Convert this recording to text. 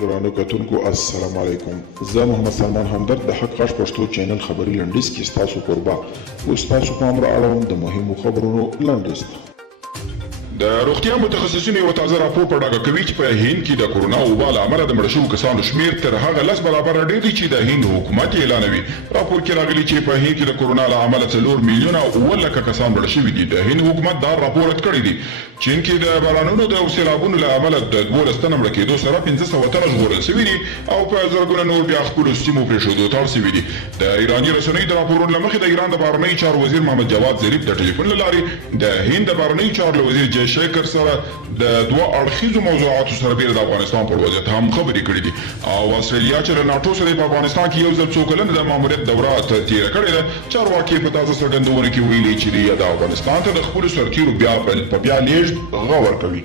درانه کتونکو السلام علیکم. زه محمد سلمان همدرد د حق غږ پښتو چینل خبري لنډیز کې ستاسو کوربه اوس ستاسو پام را اړوم د مهمو خبرونو لنډیز ته. د روغتیا متخصصینو یو تازه راپور په ډاګه کوي چې په هند کې د کورونا وبا له امله د مړه شوو کسانو شمېر تر هغه 10 برابره ډېر دی چې د هند حکومت اعلانوي. راپور کې راغلي چې په هند کې د کورونا له امله 4 میلیونه اووه لکه کسان مړه شوي دي. د هند حکومت دا راپور رد کړی دی. چین کې د بارانونو د سیلابونو له امله د 12 تنه مړه کېدو سره 1500 تنه ژغورل شوي دي او په زرګونه نور بیا خپلو سیمو پرېښودو ته اړ شوي دي. د ایراني رسنیو د راپورونو له مخې د ایران د بهرنیو چارو وزیر محمد جواد ظریف د ټلیفون له لارې د هند د بهرنیو چارو له وزیر جای شیکر سره د دوه اړخیزو موضوعاتو سره د افغانستان پر وضعیت هم خبرې کړې دي او استرالیا چې له ناټو سره په افغانستان کې یو ځل څو کلنه د ماموریت دوره تېره کړې ده. چارواکي په تازه څرګندونه کې ویلي چې د افغانستان ته د خپلو سرتیرو بیا لیږد غور کوي.